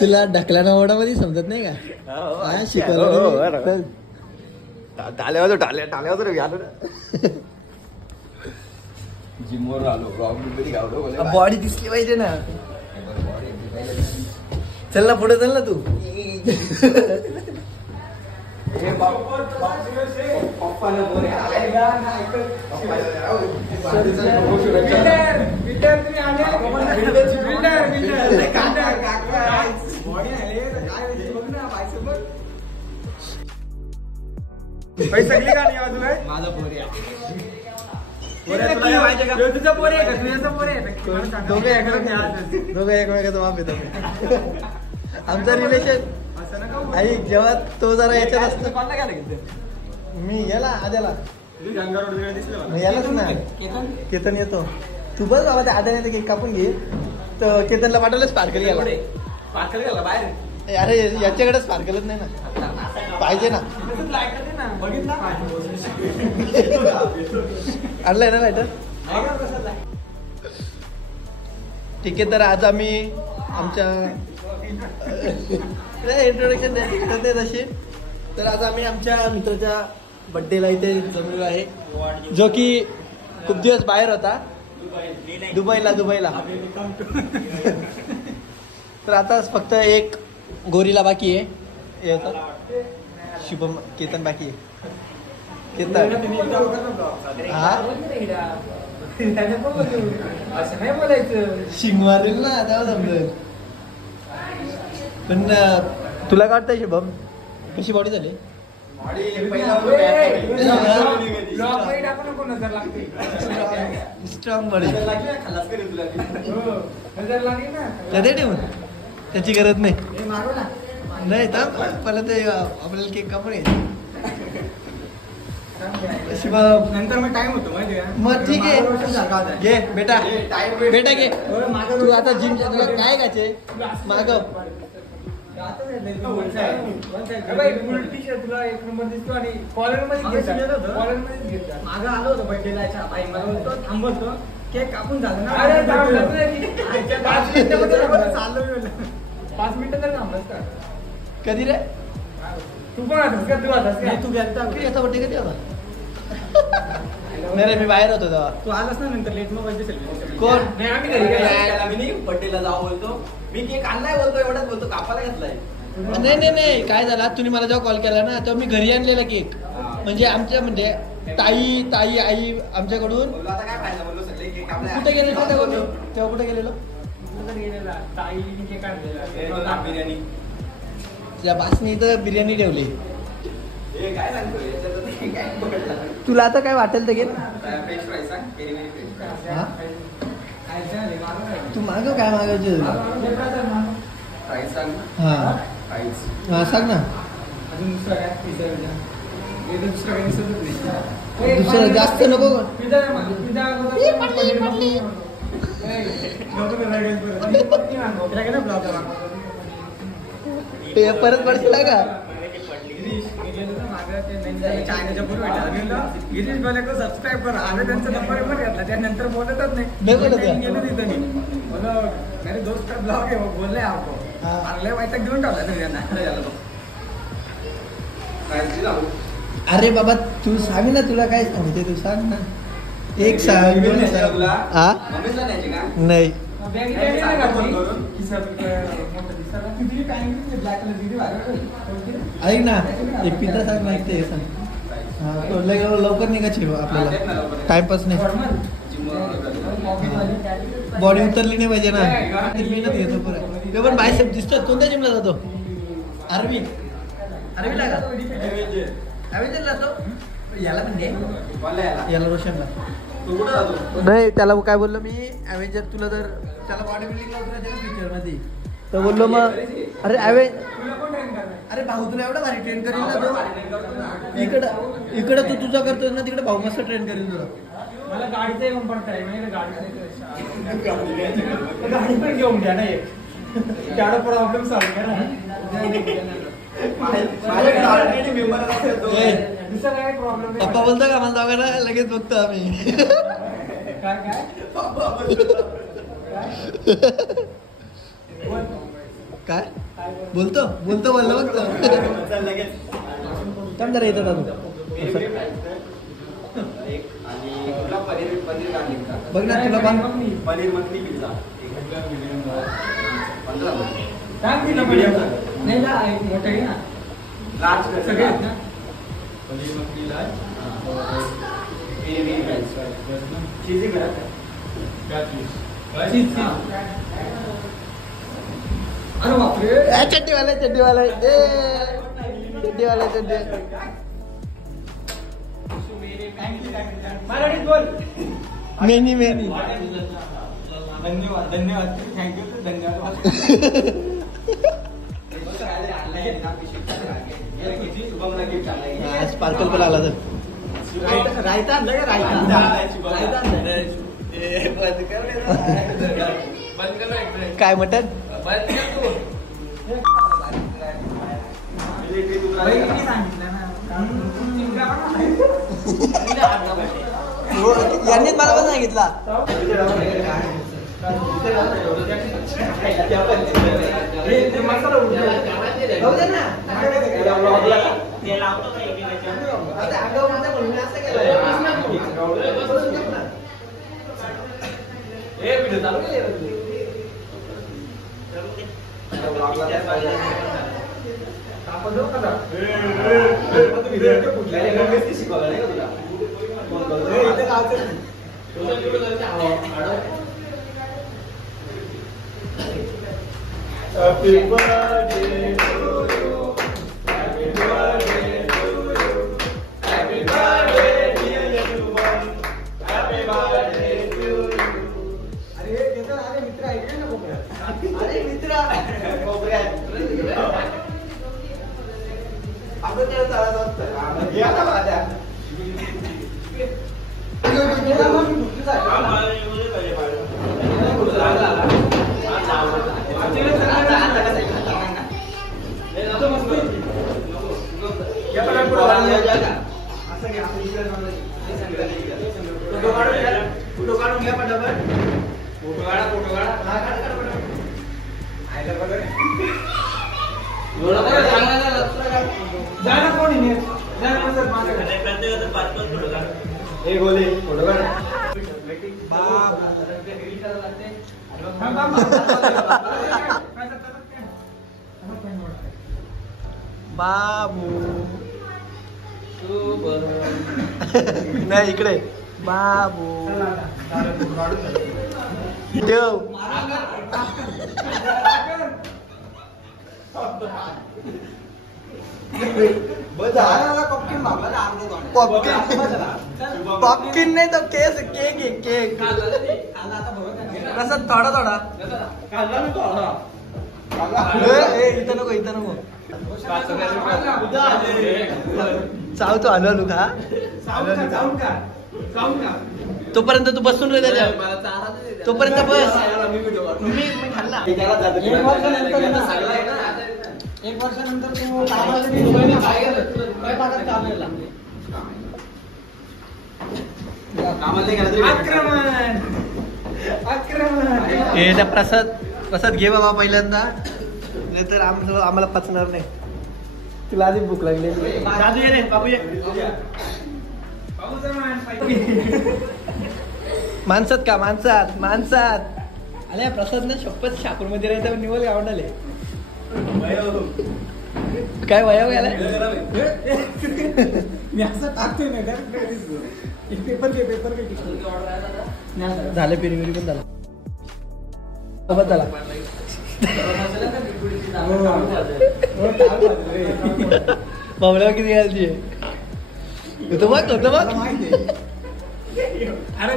तुला ढकलाना ओढामध्ये समजत नाही का? शिकवलं जिमवर आलो बॉडी दिसली पाहिजे ना. चल ना पुढे चल ना तू. पैसा गेली का नाही अजून? माझा पोरी तुझा पोरी आहे का? तुझ्याचा पोरी आहे? दोघे एकमेकाचा बाप येतो. आमचं रिलेशन आई जेव्हा तो जरा याच्यात असतो. मी याला आद्याला यालाच ना केतन येतो. तू बस बाबा त्या आद्याने ते केक कापून घे. तर केतनला पाठवलं स्पार्कल गेला बाहेर. अरे याच्याकडे स्पार्कलच नाही ना. पाहिजे ना. आणलाय ना लायटर. ठीक आहे. तर आज आम्ही आमच्या इंट्रोडक्शन द्यायचे तशी. तर आज आम्ही आमच्या मित्राच्या बर्थडेला इथे जमलेलो आहे, जो की खूप दिवस बाहेर होता, दुबईला. तर आता फक्त एक गोरीला बाकी आहे, शुभम केतन बाकी आहे. केतन हा शिंग मारेल ना तेव्हा समजेल. पण तुला काय वाटतंय शुभम, कशी बॉडी झाली? Strong body. ठेवून त्याची गरज नाही. थांब पहिला ते आपल्याला केक कापून घ्यायचं. नंतर मग टाइम होतो माहिती का? मग ठीक आहे, घे बेटा घे. तू आता जिम तुला काय घ्यायचे मागव. तुला एक नंबर दिसतो आणि कॉलर मध्ये मागं आलो होतो बर्थडेला. मला बोलतो थांबवतो, केक कापून झालं ना. 5 मिनिटं तर थांबस का? कधी रे? तू पण आतास का? तू आतास का? तू गेलता याचा बर्थडे कधी होता? नाही रे, मी बाहेर होतो तेव्हा. तू आलास ना नंतर लेट. मग कोण? नाही आम्ही घरी बर्थडेला जाऊ बोलतो. मी केक आणलाय बोलतो, एवढाच बोलतो, कापायला घेतलाय. नाही काय झालं, तुम्ही मला जेव्हा कॉल केला ना तेव्हा मी घरी आणलेला केक. म्हणजे आमच्या म्हणजे ताई आई आमच्याकडून. कुठे गेलेलो तेव्हा? कुठे गेलेलो? त्या बासनी इथं बिर्याणी ठेवली. तुला आता काय वाटेल ते घे. तू मागव काय मागवचे तुला? हा सांग ना. दुसरं जास्त नको. परत पडशील का? सबस्क्राईब करा. आम्ही त्यांचा नंबर घेतला, त्यानंतर बोलतच नाही. गेलो तिथं मी बोलो मेरे दोस्त का ब्लॉग आहे, बोलले आपको चांगले वाईट घेऊन टाकला सगळ्यांना. अरे बाबा तू सांग ना, तुला काय सांगते तू सांग ना. एक सांग, दोन सांग. हा नाही ऐक ना, एक पिता सांग ना, ते सांग. लवकर निघायची आपल्याला, टाइमपास नाही. बॉडी उतरली नाही पाहिजे ना. मेहनत घेतो पुरा. ते पण बायसेप दिसतात. कोणत्या जिमला जातो? अरविला का? अवेंजरला जातो. याला पण याला रोशनला नाही. त्याला काय बोललो मी, अवेंजर तुला जर त्याला बॉडी बिल्डिंगला उतरायचं ना फ्युचर मध्ये, तर बोललो मग अरे अरे भाऊ तुला एवढा भारी ट्रेन करेल ना तो. इकडं तू तुझा करतोस ना, तिकडे भाऊ मस्त ट्रेन करेल तुला. मला गाडीचा कम्फर्ट आहे. गाडी पण घेऊन द्या ना, त्याला प्रॉब्लेम सॉल्व करा. पप्पा बोलतो का मला दोघांना? लगेच बघतो आम्ही. काय बोलतो बोलतो बोललो बघतो काम जरा येतं दादू बघ ना तुला पण पनीर मखनी पिझ्झा सगळे आहेत ना पनीर मखनी लार्ज चीजी करा क्या चीज अरे बापरे चड्डी वाला चड्डी मराठीत बोल मेनी धन्यवाद धन्यवाद थँक्यू धन्यवाद स्पार्कल पण आला तर रायता आणलं का रायता काय मटन यांनीच मला पण सांगितला Happy birthday to you. Happy birthday to you. Happy birthday dear everyone. Happy birthday to you. अरे त्याचा अरे मित्र ऐकले ना कोपऱ्यात अरे मित्र आपण त्याला चालत असतं या ना माझ्या बाबू नाही इकडे बाबू देव पॉपकिन नाही तो केक आहे केक कसं थोडा थोडा इथं नको चावतो आलो का तोपर्यंत तू बसून रे त्याच्या तोपर्यंत बस मी खाल्ला एक वर्षानंतर तू आक्रमण प्रसाद घे बाबा पहिल्यांदा नाही तर आम्हाला पचणार नाही तुला आधी भूक लागली दादू ये रे बाबू ये माणसात का माणसात अरे प्रसाद ना शपथ शापूर मध्ये राहायचा निवल आवडले काय वया गेला मी असं टाकतोय ना पेपर झालं पेरी पण झालं सोबत झाला बाबला किती घालती होतं बघ अरे